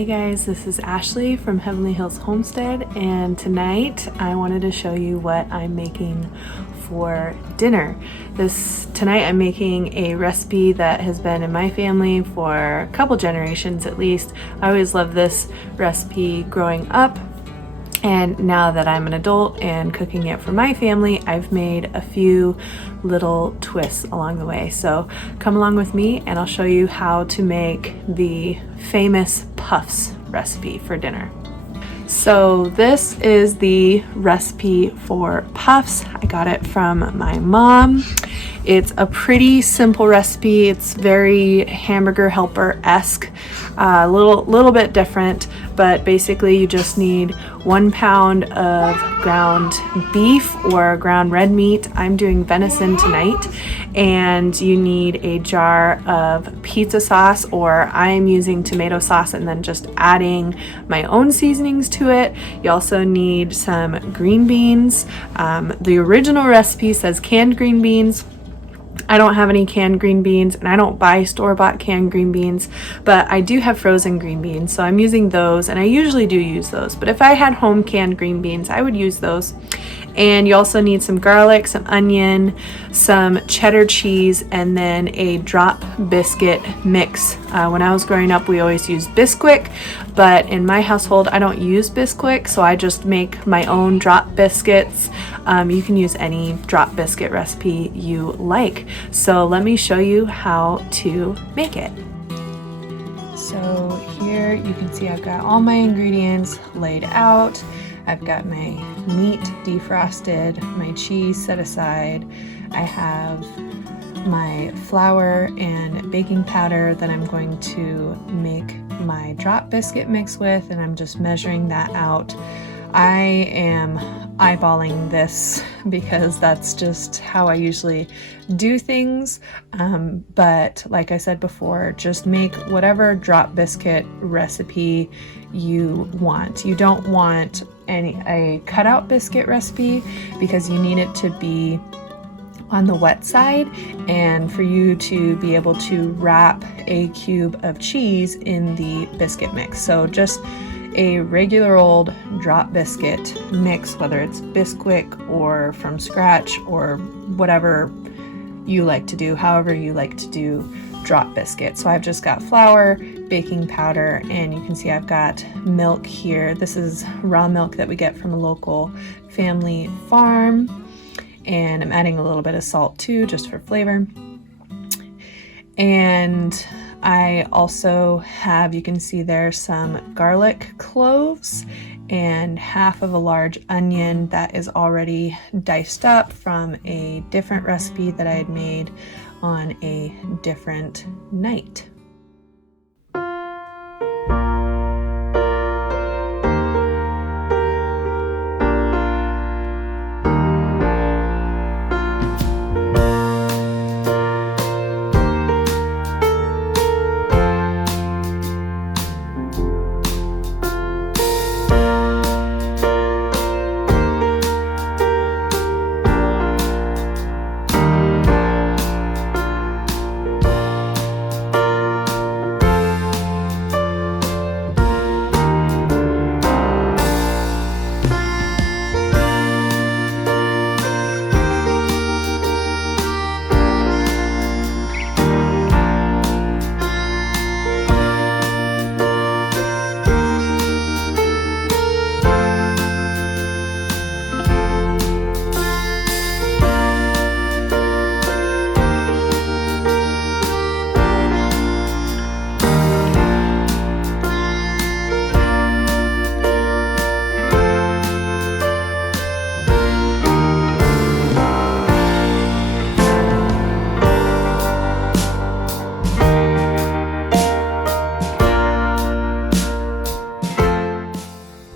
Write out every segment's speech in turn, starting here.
Hey guys, this is Ashley from Heavenly Hills Homestead, and tonight I wanted to show you what I'm making for dinner. Tonight I'm making a recipe that has been in my family for a couple generations at least. I always loved this recipe growing up, and now that I'm an adult and cooking it for my family, I've made a few little twists along the way. So come along with me and I'll show you how to make the famous puffs recipe for dinner. So this is the recipe for puffs. I got it from my mom. It's a pretty simple recipe. It's very Hamburger Helper-esque, a little bit different, but basically you just need 1 pound of ground beef or ground red meat. I'm doing venison tonight. And you need a jar of pizza sauce, or I'm using tomato sauce and then just adding my own seasonings to it. You also need some green beans. The original recipe says canned green beans. I don't have any canned green beans, and I don't buy store-bought canned green beans, but I do have frozen green beans, so I'm using those, and I usually do use those. But if I had home canned green beans, I would use those. And you also need some garlic, some onion, some cheddar cheese, and then a drop biscuit mix. When I was growing up, we always used Bisquick, but in my household, I don't use Bisquick, so I just make my own drop biscuits. You can use any drop biscuit recipe you like. So let me show you how to make it. So here you can see I've got all my ingredients laid out. I've got my meat defrosted, my cheese set aside. I have my flour and baking powder that I'm going to make my drop biscuit mix with, and I'm just measuring that out. I am eyeballing this because that's just how I usually do things, but like I said before, just make whatever drop biscuit recipe you want. You don't want a cutout biscuit recipe because you need it to be on the wet side and for you to be able to wrap a cube of cheese in the biscuit mix. So just a regular old drop biscuit mix, whether it's Bisquick or from scratch or whatever you like to do, however you like to do drop biscuit. So I've just got flour, baking powder, and you can see I've got milk here. This is raw milk that we get from a local family farm, and I'm adding a little bit of salt too, just for flavor. And I also have, you can see there, some garlic cloves and half of a large onion that is already diced up from a different recipe that I had made on a different night.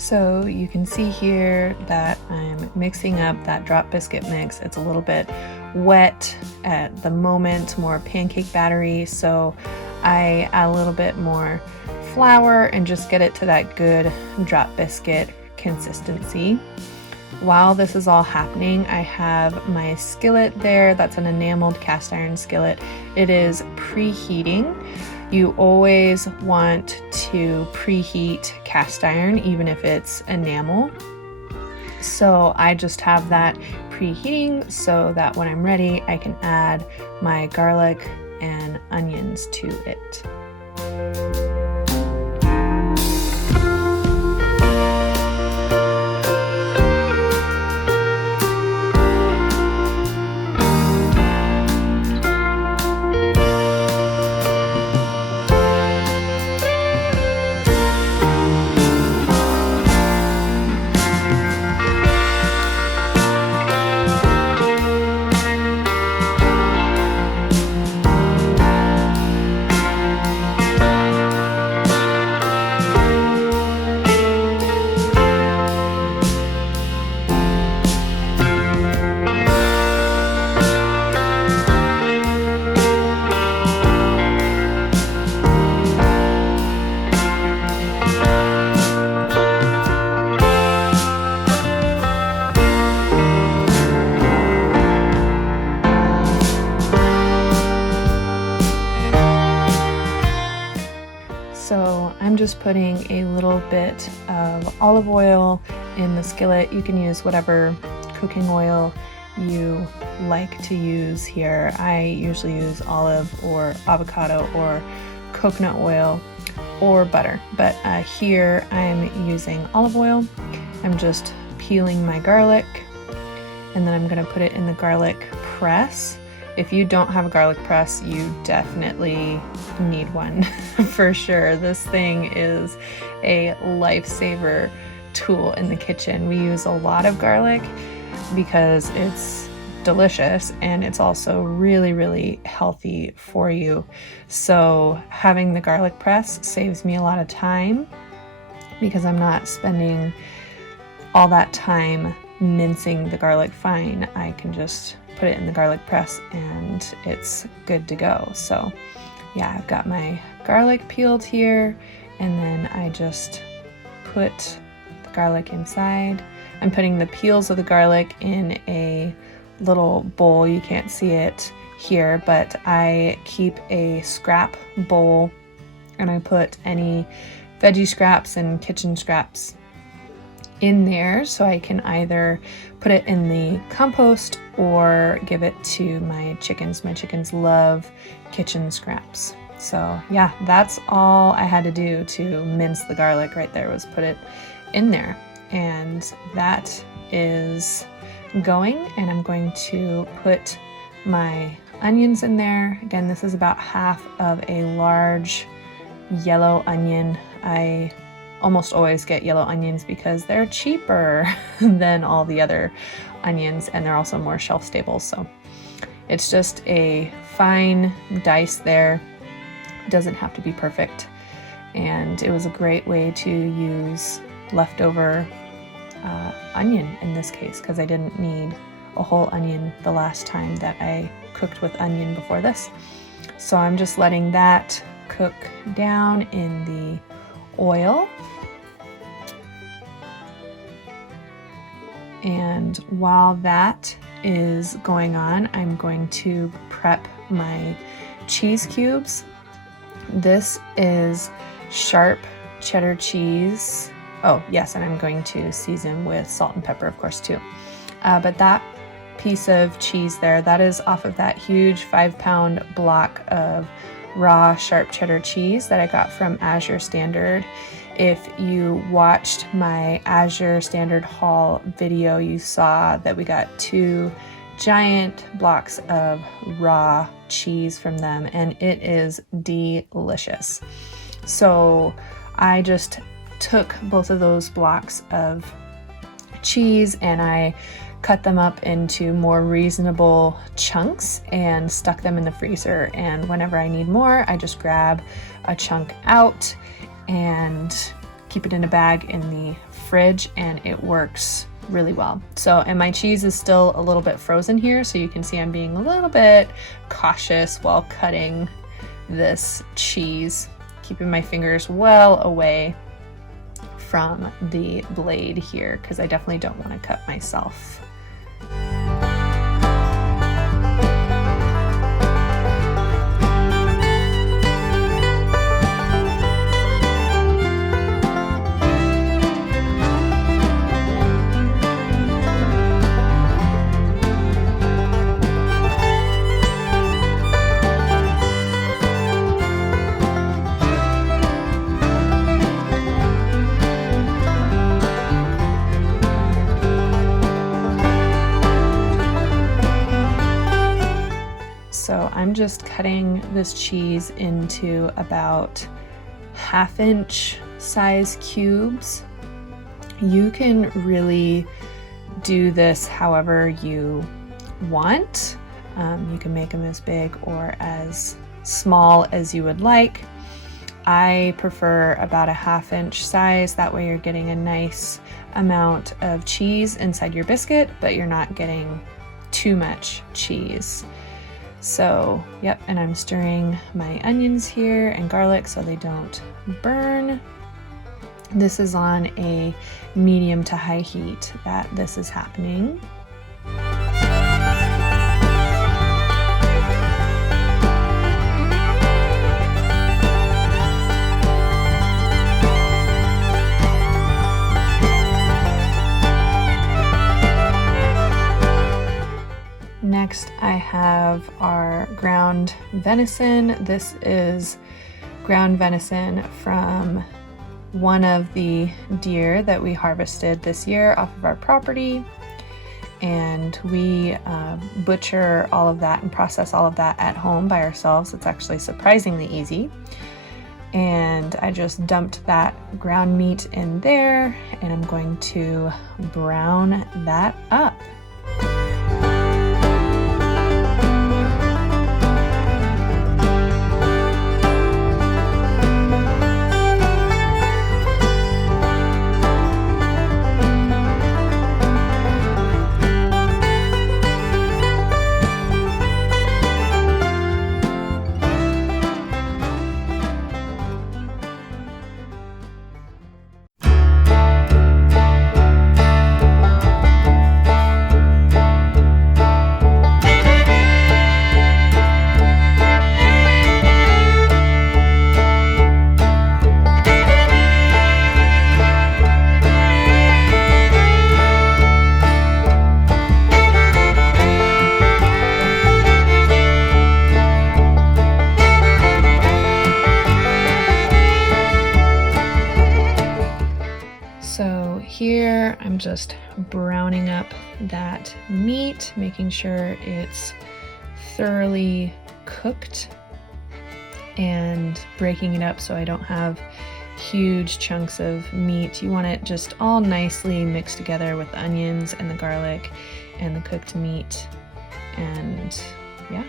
So you can see here that I'm mixing up that drop biscuit mix. It's a little bit wet at the moment, more pancake battery. So I add a little bit more flour and just get it to that good drop biscuit consistency. While this is all happening, I have my skillet there. That's an enameled cast iron skillet. It is preheating. You always want to preheat cast iron, even if it's enamel. So I just have that preheating so that when I'm ready, I can add my garlic and onions to it. So I'm just putting a little bit of olive oil in the skillet. You can use whatever cooking oil you like to use here. I usually use olive or avocado or coconut oil or butter, but here I'm using olive oil. I'm just peeling my garlic, and then I'm going to put it in the garlic press. If you don't have a garlic press, you definitely need one for sure. This thing is a lifesaver tool in the kitchen. We use a lot of garlic because it's delicious and it's also really, really healthy for you. So having the garlic press saves me a lot of time because I'm not spending all that time mincing the garlic fine. I can just put it in the garlic press and it's good to go. So yeah, I've got my garlic peeled here, and then I just put the garlic inside. I'm putting the peels of the garlic in a little bowl. You can't see it here, but I keep a scrap bowl and I put any veggie scraps and kitchen scraps in there, so I can either put it in the compost or give it to my chickens. My chickens love kitchen scraps. So yeah, that's all I had to do to mince the garlic right there, was put it in there. And that is going, and I'm going to put my onions in there. Again, this is about half of a large yellow onion. I almost always get yellow onions because they're cheaper than all the other onions, and they're also more shelf stable. So it's just a fine dice there. It doesn't have to be perfect. And it was a great way to use leftover onion in this case, because I didn't need a whole onion the last time that I cooked with onion before this. So I'm just letting that cook down in the oil. And while that is going on, I'm going to prep my cheese cubes. This is sharp cheddar cheese. Oh yes, and I'm going to season with salt and pepper, of course, too. But that piece of cheese there, that is off of that huge 5-pound block of raw sharp cheddar cheese that I got from Azure Standard. If you watched my Azure Standard haul video, you saw that we got 2 giant blocks of raw cheese from them, and it is delicious. So I just took both of those blocks of cheese and I cut them up into more reasonable chunks and stuck them in the freezer. And whenever I need more, I just grab a chunk out and keep it in a bag in the fridge, and it works really well. So, and my cheese is still a little bit frozen here, so you can see I'm being a little bit cautious while cutting this cheese, keeping my fingers well away from the blade here, because I definitely don't want to cut myself. So I'm just cutting this cheese into about 1/2-inch size cubes. You can really do this however you want. You can make them as big or as small as you would like. I prefer about a 1/2-inch size. That way you're getting a nice amount of cheese inside your biscuit, but you're not getting too much cheese. So, yep, and I'm stirring my onions here and garlic so they don't burn. This is on a medium to high heat that this is happening. Next, I have our ground venison. This is ground venison from one of the deer that we harvested this year off of our property. And we butcher all of that and process all of that at home by ourselves. It's actually surprisingly easy. And I just dumped that ground meat in there, and I'm going to brown that up. So here I'm just browning up that meat, making sure it's thoroughly cooked and breaking it up so I don't have huge chunks of meat. You want it just all nicely mixed together with the onions and the garlic and the cooked meat, and yeah.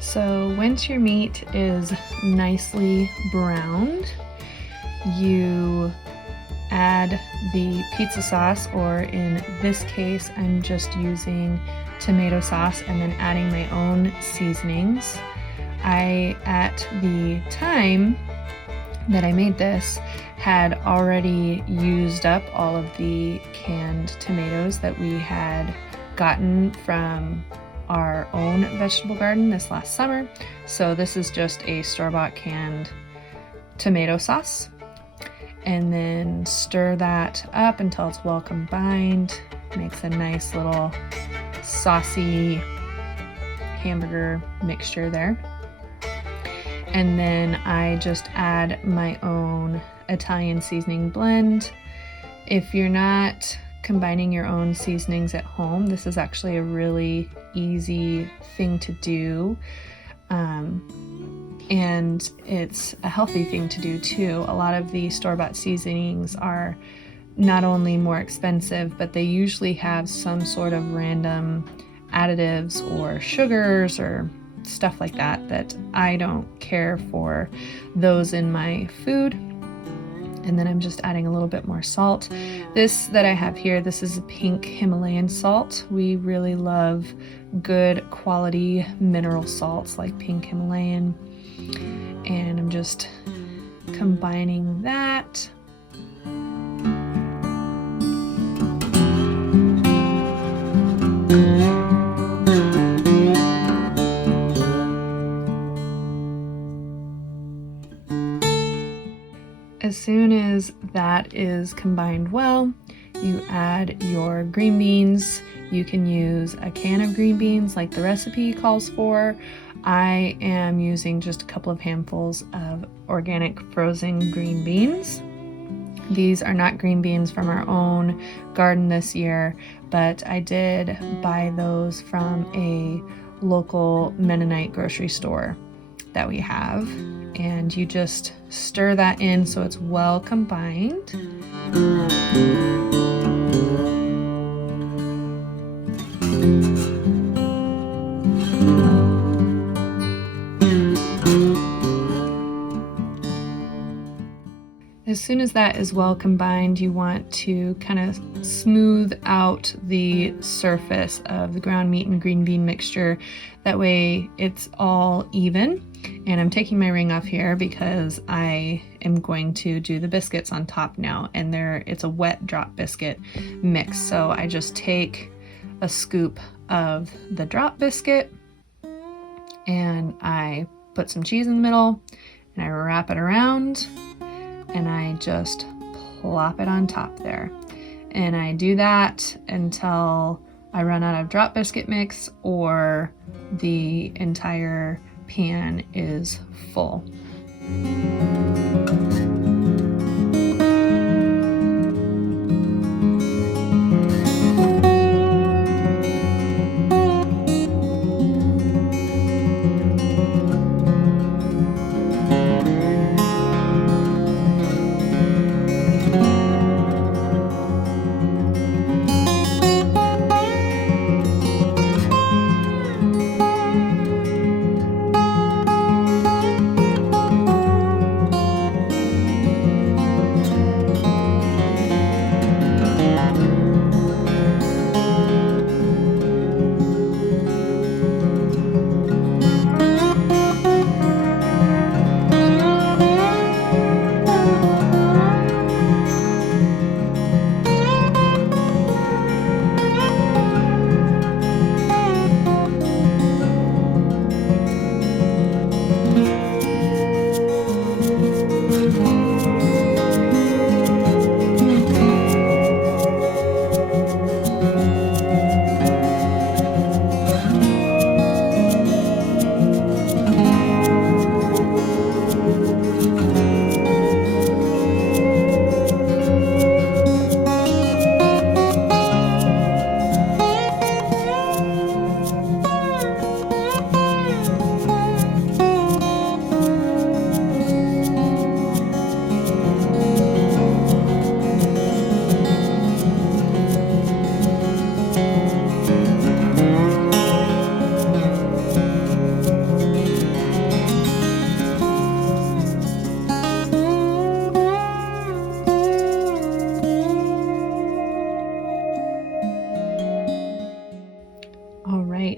So once your meat is nicely browned, you add the pizza sauce, or in this case, I'm just using tomato sauce and then adding my own seasonings. I, at the time that I made this, had already used up all of the canned tomatoes that we had gotten from our own vegetable garden this last summer. So this is just a store-bought canned tomato sauce. And then stir that up until it's well combined. Makes a nice little saucy hamburger mixture there. And then I just add my own Italian seasoning blend. If you're not combining your own seasonings at home, this is actually a really easy thing to do, and it's a healthy thing to do too. A lot of the store-bought seasonings are not only more expensive, but they usually have some sort of random additives or sugars or stuff like that I don't care for those in my food. And then I'm just adding a little bit more salt. This that I have here, this is a pink Himalayan salt. We really love good quality mineral salts like pink Himalayan. And I'm just combining that. As soon as that is combined well, you add your green beans. You can use a can of green beans like the recipe calls for. I am using just a couple of handfuls of organic frozen green beans. These are not green beans from our own garden this year, but I did buy those from a local Mennonite grocery store that we have. And you just stir that in so it's well combined. As soon as that is well combined, you want to kind of smooth out the surface of the ground meat and green bean mixture. That way it's all even. And I'm taking my ring off here because I am going to do the biscuits on top now, and it's a wet drop biscuit mix. So I just take a scoop of the drop biscuit and I put some cheese in the middle and I wrap it around and I just plop it on top there. And I do that until I run out of drop biscuit mix or the entire pan is full.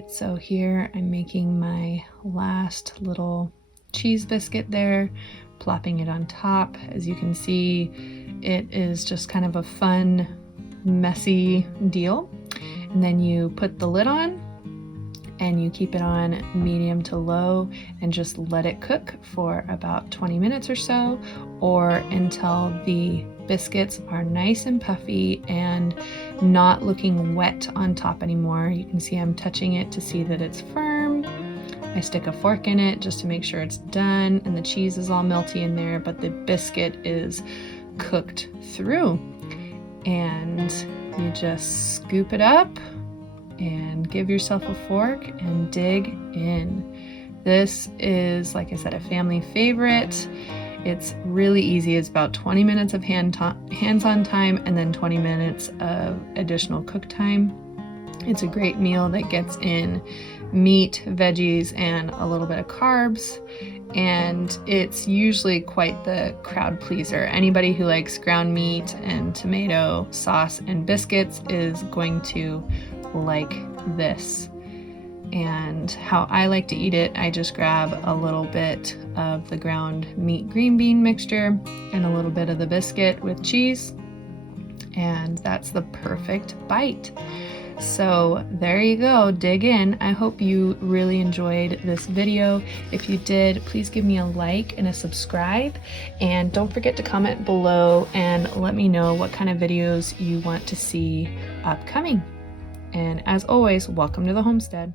So here I'm making my last little cheese biscuit there, plopping it on top. As you can see, it is just kind of a fun, messy deal. And then you put the lid on and you keep it on medium to low and just let it cook for about 20 minutes or so, or until the biscuits are nice and puffy and not looking wet on top anymore. You can see I'm touching it to see that it's firm. I stick a fork in it just to make sure it's done, and the cheese is all melty in there, but the biscuit is cooked through. And you just scoop it up and give yourself a fork and dig in. This is, like I said, a family favorite. It's really easy. It's about 20 minutes of hands-on time and then 20 minutes of additional cook time. It's a great meal that gets in meat, veggies, and a little bit of carbs. And it's usually quite the crowd pleaser. Anybody who likes ground meat and tomato sauce and biscuits is going to like this. And how I like to eat it, I just grab a little bit of the ground meat green bean mixture and a little bit of the biscuit with cheese, and that's the perfect bite. So there you go, dig in. I hope you really enjoyed this video. If you did, please give me a like and a subscribe, and don't forget to comment below and let me know what kind of videos you want to see upcoming. And as always, welcome to the homestead.